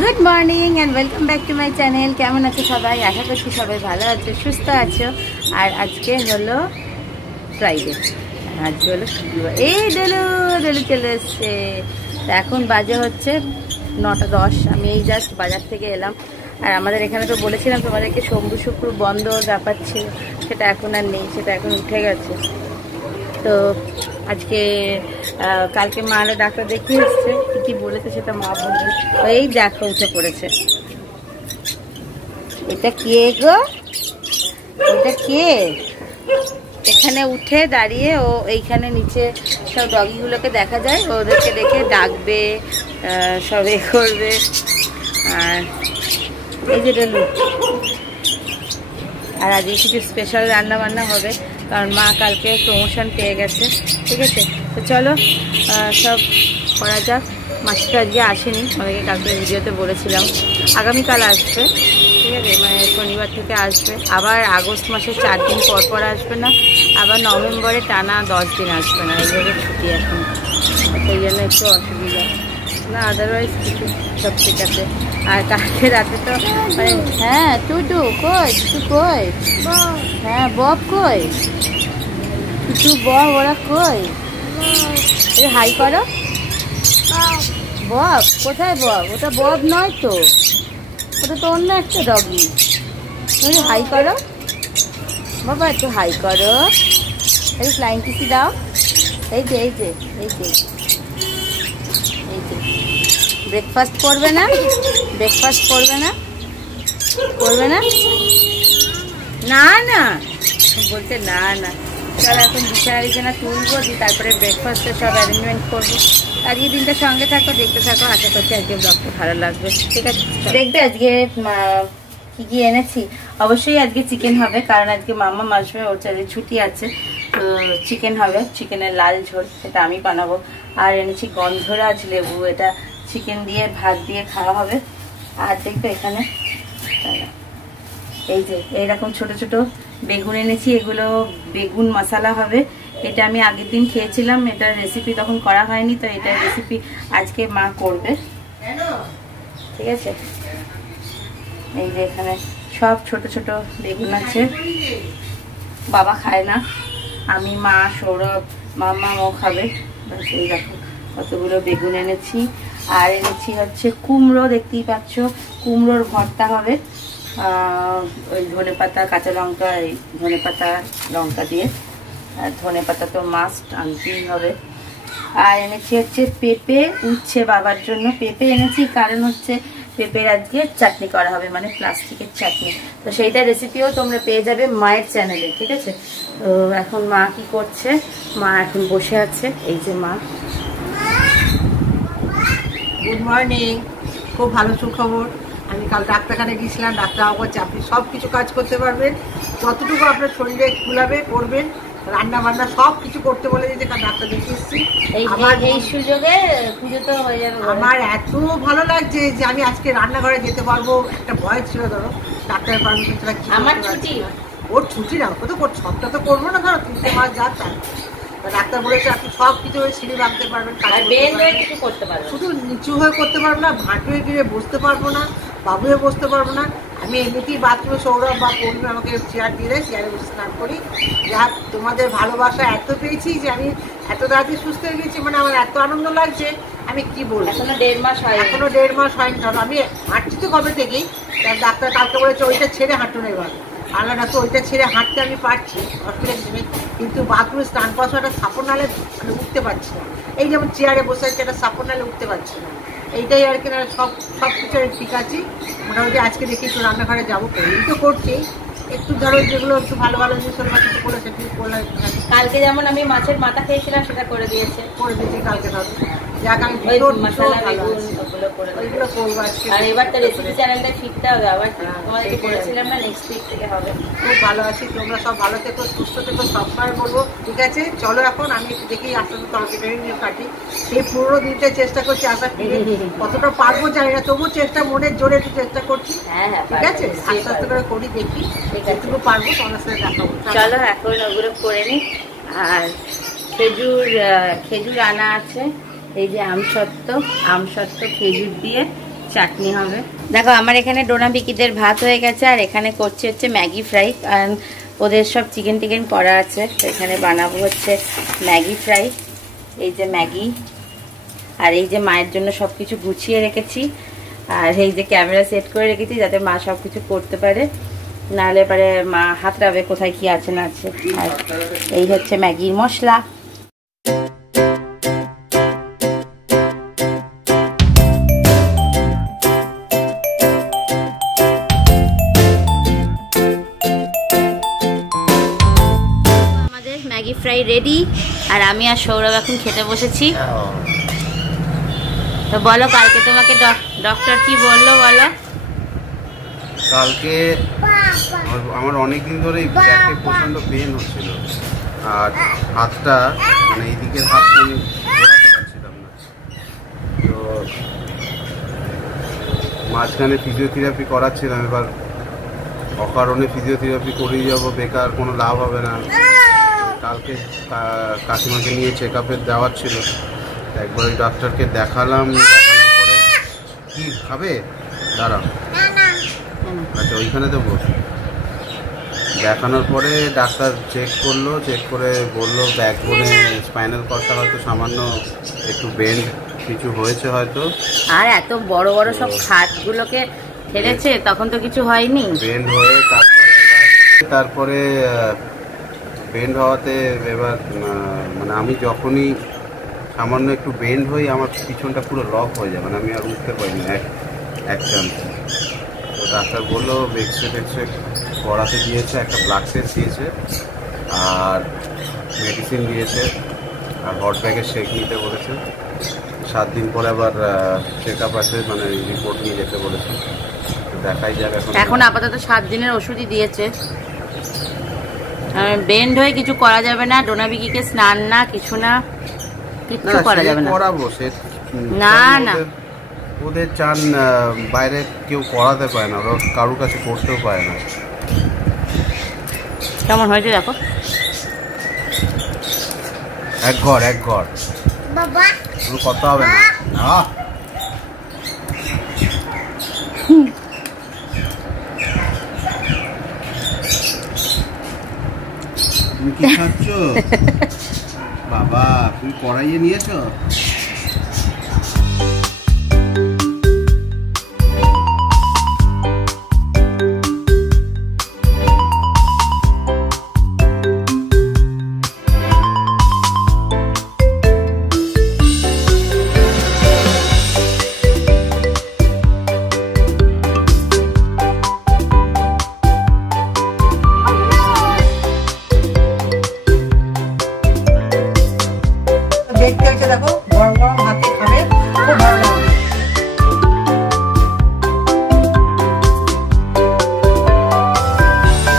Good morning and welcome back to my channel. কেমন আছো সবাই? আশা করছি সবাই ভালো আছো, সুস্থ আছো। আর আজকে হলো ফ্রাইডে, আজকে হলো শুক্রবার। এই ডেলু ডেলু চলে এসছে। এখন বাজে হচ্ছে 9:10। আমি এই জাস্ট বাজার থেকে এলাম। আর আমাদের এখানে তো বলেছিলাম তোমাদেরকে সোমবার শুক্র বন্ধ ব্যাপার ছিল, সেটা এখন আর নেই, সেটা এখন উঠে গেছে। তো আজকে কালকে মা আরো ডাক্তার দেখিয়ে এসছে, কি বলেছে সেটা মা বলবে। এই দেখো উঠে পড়েছে। এটা কে গো? এটা কে? এখানে উঠে দাঁড়িয়ে ও এইখানে নিচে সব ডগিগুলোকে দেখা যায়, ওদেরকে দেখে ডাকবে, সব এ করবে। আর এই যে ডেলু। আর আজকে কিছু স্পেশাল রান্না বান্না হবে, কারণ মা কালকে প্রমোশন পেয়ে গেছে। ঠিক আছে, তো চলো সব করা যাক। মাসি তো আজকে আসেনি, আমাদেরকে কালকে ভিডিওতে বলেছিলাম আগামীকাল আসবে। ঠিক আছে, মানে শনিবার থেকে আসবে। আবার আগস্ট মাসে 4 দিন পর পর আসবে না, আবার নভেম্বরে টানা 10 দিন আসবে না। এইভাবে ছুটি এখন, সেই জন্য একটু অসুবিধা না, আদারওয়াইজ কিছু সব ঠিক আছে। আর কালকে রাতে তো মানে হ্যাঁ টুটু কই, টুটু কই, হ্যাঁ বব কই, টুটু বব ওরা কই? হাই করো। বব কোথায়? বব ওটা বব নয় তো, ওটা তো অন্য একটা ডগি। তুমি হাই করো বাবা, একটু হাই করো। এই ফ্লাইং কিসি দাও। এই যে এই যে এই যে এই যে ব্রেকফাস্ট করবে না? ব্রেকফাস্ট করবে না? করবে না? না না বলতে না না। চলো এখন বিছানা তুলবো, দিয়ে তারপরে ব্রেকফাস্টের সব অ্যারেঞ্জমেন্ট করবো। আজকে দিনটা সঙ্গে থাকো, দেখতে থাকো। আশা করছি আজকে ব্লগটা ভালো লাগবে। ঠিক আছে, দেখবে আজকে কি কি এনেছি। অবশ্যই আজকে চিকেন হবে, কারণ আজকে মাম্মা আসবে, ওর চাইলে ছুটি আছে। তো চিকেন হবে, চিকেনের লাল ঝোল, সেটা আমি বানাবো। আর এনেছি গন্ধরাজ লেবু, এটা চিকেন দিয়ে ভাত দিয়ে খাওয়া হবে। আর দেখবে এখানে এই যে এইরকম ছোট ছোট বেগুন এনেছি, এগুলো বেগুন মশলা হবে। এটা আমি আগের দিন খেয়েছিলাম, এটার রেসিপি তখন করা হয়নি, তো এটার রেসিপি আজকে মা করবে। ঠিক আছে, এই যে এখানে সব ছোট ছোট বেগুন আছে। বাবা খায় না, আমি, মা, সৌরভ, মাম্মা ও খাবে। এই দেখো কতগুলো বেগুন এনেছি। আর এনেছি হচ্ছে কুমড়ো, দেখতেই পাচ্ছ, কুমড়োর ভর্তা হবে। ওই ধনে পাতা, কাঁচা লঙ্কা, এই ধনে পাতা লঙ্কা দিয়ে। আর ধনে পাতা তো মাস্ট আনতেই হবে। আর এনেছি হচ্ছে পেঁপে, উচ্ছে বাবার জন্য পেঁপে এনেছি, কারণ হচ্ছে পেঁপের আজকে চাটনি করা হবে, মানে প্লাস্টিকের চাটনি। তো সেইটা রেসিপিও তোমরা পেয়ে যাবে মায়ের চ্যানেলে। ঠিক আছে, তো এখন মা কি করছে? মা এখন বসে আছে। এই যে মা। Good morning. খুব ভালো সুখবর। আমি কাল ডাক্তারখানে গিয়েছিলাম, ডাক্তার বলছে আপনি সব কিছু কাজ করতে পারবেন, যতটুকু আপনার শরীরে কুলাবে করবেন, রান্না বান্না সব কিছু করতে বলে দিয়েছে। কারণ ডাক্তার দেখিয়ে এসেছি। আমার এই সুযোগে পুজো তো হয়ে যাবে। আমার এত ভালো লাগছে যে আমি আজকে রান্নাঘরে যেতে পারবো। একটা ভয় ছিল, ধরো ডাক্তারের পারমিশন ছাড়া কি আমার ছুটি, ওর ছুটি না, ও তো সবটা তো করবো না, ধরো 3 মাস যা তার। ডাক্তার বলেছে আপনি সব কিছু সিঁড়ি ভাঙতে পারবেন, কিছু করতে পারবেন, শুধু নিচু হয়ে করতে পারবো না, ভাঁটুয়ে গিয়ে বসতে পারবো না, বাবুয়ে বসতে পারবো না। আমি এমনিতেই বাথরুমে সৌরভ বা পূর্ণিমা আমাকে চেয়ার দিয়ে দেয়, চেয়ারে বসে স্নান করি। যা তোমাদের ভালোবাসা এত পেয়েছি যে আমি এত তাড়াতাড়ি সুস্থ হয়ে গেছি, মানে আমার এত আনন্দ লাগছে আমি কি বলবো। এখনো 1.5 মাস হয়, এখনো 1.5 মাস হয়নি। ধরো আমি হাঁটছি তো কবে থেকেই। ডাক্তার কালকে বলেছে ওইটা ছেড়ে হাঁটুন এবার। আল্লাহ ডাক্তার ওইটা ছেড়ে হাঁটতে আমি পারছি হসপিটাল, কিন্তু বাথরুমে স্নান করার সময় একটা সাপোর্ট নালে মানে উঠতে পারছি না। এই যেমন চেয়ারে বসে আছে, একটা সাপোর্ট নালে উঠতে পারছি না। এইটাই আর কি, সব কিছু ঠিক আছে। মোটামুটি আজকে দেখি একটু রান্নাঘরে যাবো, এই তো করছি একটু, ধরো যেগুলো একটু ভালো ভালো জিনিস বা কিছু করে সেগুলো করলাম। কালকে যেমন আমি মাছের মাথা খেয়েছিলাম, সেটা করে দিয়েছি কালকে। ধরো যাক, আমি ওইগুলো করবো আজকে। আর এবার তো রেসিপি চ্যানেলটা শিখতে হবে আবার, তোমাদেরকে বলেছিলাম না নেক্সট উইক থেকে হবে। খুব ভালো আছি, তোমরা সব ভালো থেকো, সুস্থ থেকো, সবসময় বলবো। ঠিক আছে, চলো এখন আমি একটু দেখি আস্তে আস্তে তরকারি নিয়ে কাটি। সেই পুরো দিনটা চেষ্টা করছি আসার, কতটা পারবো জানি না, তবু চেষ্টা, মনের জোরে একটু চেষ্টা করছি। ঠিক আছে, আস্তে আস্তে করে করি, দেখি যেটুকু পারবো তোমার সাথে দেখাবো। চলো এখন ওগুলো করে নি। আর খেজুর আনা আছে, এই যে আমসত্ত্ব খেজুর দিয়ে চাটনি হবে। দেখো আমার এখানে ডোনা বিকিদের ভাত হয়ে গেছে, আর এখানে করছে হচ্ছে ম্যাগি ফ্রাই, কারণ ওদের সব চিকেন টিকেন করা আছে, তো এখানে বানাবো হচ্ছে ম্যাগি ফ্রাই। এই যে ম্যাগি, আর এই যে মায়ের জন্য সব কিছু গুছিয়ে রেখেছি, আর এই যে ক্যামেরা সেট করে রেখেছি যাতে মা সব কিছু করতে পারে, নাহলে পরে মা হাতড়াবে কোথায় কি আছে না আছে। আর এই হচ্ছে ম্যাগির মশলা। আমাদের ম্যাগি ফ্রাই রেডি, আর আমি আর সৌরভ এখন খেতে বসেছি। তো বলো কালকে তোমাকে ডক্টর কি বললো বলো? কালকে আমার অনেকদিন ধরেই ব্যাকে প্রচণ্ড পেন হচ্ছিল, আর হাতটা মানে এই দিকের হাতটা আমি ঘোরাতে পারছিলাম না। তো মাঝখানে ফিজিওথেরাপি করাচ্ছিলাম, এবার অকারণে ফিজিওথেরাপি করেই যাবো, বেকার কোনো লাভ হবে না। কালকে কাকিমাকে নিয়ে চেক আপে যাওয়ার ছিল, একবার ওই ডাক্তারকে দেখালাম, দেখানোর পরে কি খাবে দাঁড়াও, আচ্ছা ওইখানে দেবো। দেখানোর পরে ডাক্তার চেক করলো, চেক করে বললো ব্যাকবোনে স্পাইনাল কর্ডটা হয়তো সামান্য একটু বেন্ড কিছু হয়েছে হয়তো। আর এত বড় বড় সব খাটগুলোকে ঠেলেছে, তখন তো কিছু হয়নি। বেন্ড হয়ে তারপরে বেন্ড হওয়াতে এবার মানে আমি যখনই সামান্য একটু বেন্ড হই আমার পিছনটা পুরো লক হয়ে যায়, মানে আমি আর উঠতে পারিনি এক চান্স। তো ডাক্তার বললো এক্সরে টেক্সরে করাতে দিয়েছে, একটা ব্লাড টেস্ট দিয়েছে, আর মেডিসিন দিয়েছে, আর হট ব্যাগের শেক নিতে বলেছে। 7 দিন পরে আবার চেক আপ আছে, মানে রিপোর্ট নিয়ে যেতে বলেছে। দেখাই যাক। এখন আপাতত 7 দিনের ওষুধই দিয়েছে। বেন্ড হয়ে কিছু করা যাবে না, ডোনা বিকিকে স্নান না কিছু না, কিচ্ছু করা যাবে না। করাবো সে না না, ওদের চান বাইরে কেউ করাতে পারে না, ওরা কারোর কাছে করতেও পারে না। কেমন হয়েছে দেখো, এক ঘর বাবা, পুরো কথা হবে না। তুমি কি খাচ্ছ বাবা? তুমি কড়াইয়ে নিয়েছো? দেখতে হচ্ছে দেখো, গরম গরম ভাতে খাবে, খুব ভালো লাগবে।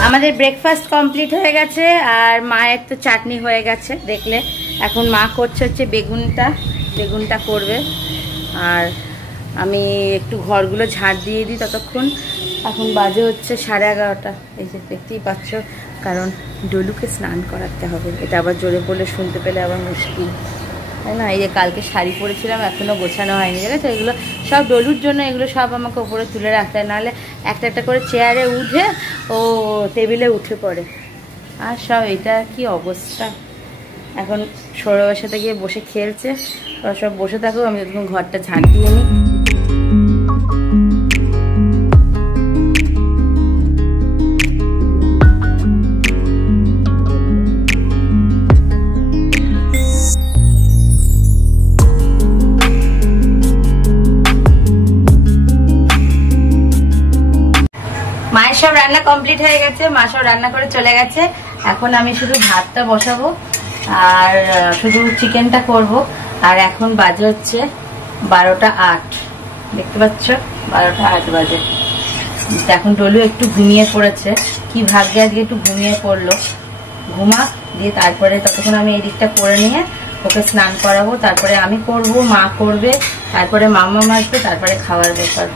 আমাদের ব্রেকফাস্ট কমপ্লিট হয়ে গেছে, আর মায়ের তো চাটনি হয়ে গেছে দেখলে। এখন মা করছে হচ্ছে বেগুনটা করবে, আর আমি একটু ঘরগুলো ঝাড় দিয়ে দিই ততক্ষণ। এখন বাজে হচ্ছে 11:30। এই যে দেখতেই পাচ্ছ, কারণ ডলুকে স্নান করাতে হবে, এটা আবার জোরে বলে শুনতে পেলে আবার মুশকিল, তাই না? এই যে কালকে শাড়ি পরেছিলাম, এখনও গোছানো হয়নি, ঠিক আছে? এগুলো সব ডলুর জন্য, এগুলো সব আমাকে ওপরে তুলে রাখতে হয়, নাহলে একটা একটা করে চেয়ারে উঠে ও টেবিলে উঠে পড়ে। আর সব এটা কি অবস্থা। এখন সৌরভের সাথে গিয়ে বসে খেলছে, ওরা সব বসে থাকুক, আমি তখন ঘরটা ঝাড় দিয়ে নিই। মায়ের সব রান্না কমপ্লিট হয়ে গেছে, মা সব রান্না করে চলে গেছে। এখন আমি শুধু ভাতটা বসাবো আর শুধু চিকেনটা করব। আর এখন বাজে হচ্ছে 12:08, দেখতে পাচ্ছ 12:08 বাজে। এখন ডলু একটু ঘুমিয়ে পড়েছে, কি ভাগ্যে আজকে একটু ঘুমিয়ে পড়লো। ঘুমাক দিয়ে তারপরে ততক্ষণ আমি এই দিকটা করে নিয়ে ওকে স্নান করাবো, তারপরে আমি করব, মা করবে, তারপরে মামা আসবে, তারপরে খাওয়ার ব্যাপার,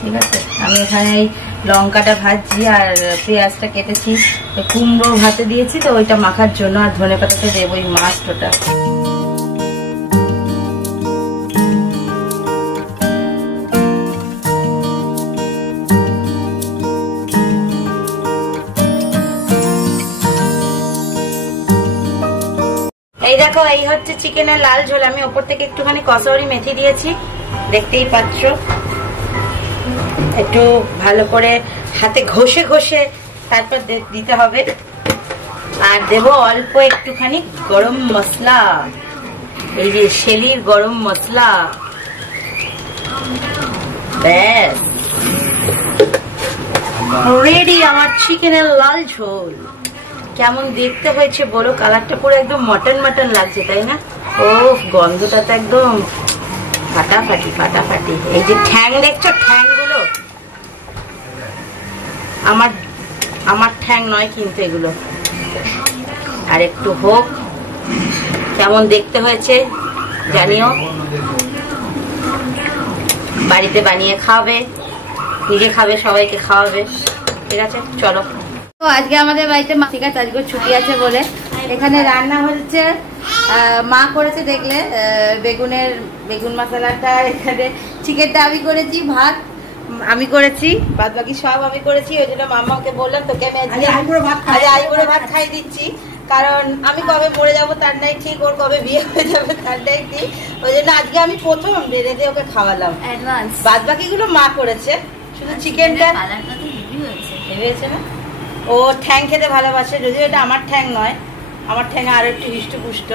ঠিক আছে? আমি এখানে এই লঙ্কাটা ভাজছি আর পেঁয়াজটা কেটেছি, কুমড়ো ভাতে দিয়েছি, তো ওইটা মাখার জন্য, আর ধনে পাতাটা দেবো, ওই মাস্ট ওটা। দেখো এই হচ্ছে চিকেনের লাল ঝোল। আমি ওপর থেকে একটুখানি কসুরি মেথি দিয়েছি, দেখতেই পাচ্ছ। একটু ভালো করে হাতে ঘষে ঘষে তারপর দিতে হবে। আর দেব অল্প একটুখানি গরম মশলা, এই যে শেলির গরম মশলা। ব্যাস রেডি আমার চিকেনের লাল ঝোল। কেমন দেখতে হয়েছে বলো, কালারটা পুরো একদম মটন মটন লাগছে, তাই না? ও গন্ধটা তো একদম ফাটাফাটি ফাটাফাটি। এই যে ঠ্যাং দেখছো, ঠ্যাং গুলো আমার ঠ্যাং নয় কিন্তু এগুলো। আর একটু হোক, কেমন দেখতে হয়েছে জানিও। বাড়িতে বানিয়ে খাবে, নিজে খাবে, সবাইকে খাওয়াবে। ঠিক আছে, চলো। তো আজকে আমাদের বাড়িতে ঠিক আছে, আজকে ছুটি আছে বলে এখানে রান্না হচ্ছে। মা করেছে দেখলে বেগুন মশলাটা, এখানে চিকেনটা আমি করেছি, ভাত আমি করেছি, বাদ বাকি সব আমি করেছি। ওই জন্য মামাকে বললাম তোকে আমি আজকে আইবুড়ো ভাত খাই দিচ্ছি, কারণ আমি কবে মরে যাবো তার নাই ঠিক, ওর কবে বিয়ে হয়ে যাবে তার নাই ঠিক। ওই জন্য আজকে আমি প্রথম রেঁধে দিয়ে ওকে খাওয়ালাম। বাদ বাকি গুলো মা করেছে, শুধু চিকেনটা হেভি হয়েছে না? ও ঠ্যাং খেতে ভালোবাসে, যদিও এটা আমার ঠ্যাং নয়, আমার ঠ্যাং আরো একটু হিষ্টপুষ্ট।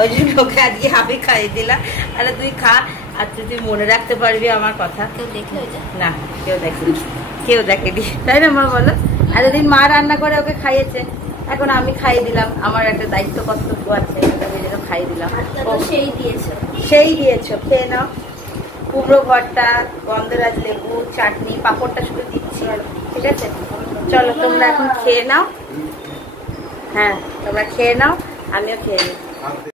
ওই জন্য ওকে আজকে আমি খাইয়ে দিলাম। তাহলে তুই খা, আর তুই মনে রাখতে পারবি আমার কথা। কেউ দেখলে না, কেউ দেখেনি, কেউ দেখেনি, তাই না মা বলো? এতদিন মা রান্না করে ওকে খাইয়েছে, এখন আমি খাইয়ে দিলাম। আমার একটা দায়িত্ব কর্তব্য আছে, খাইয়ে দিলাম। সেই দিয়েছো, খেয়ে নাও। কুমড়ো ভর্তা, গন্ধরাজ লেবু, চাটনি, পাঁপড়টা শুধু দিচ্ছি, ঠিক আছে? চলো তোমরা এখন খেয়ে নাও। হ্যাঁ তোমরা খেয়ে নাও, আমিও খেয়ে নিই।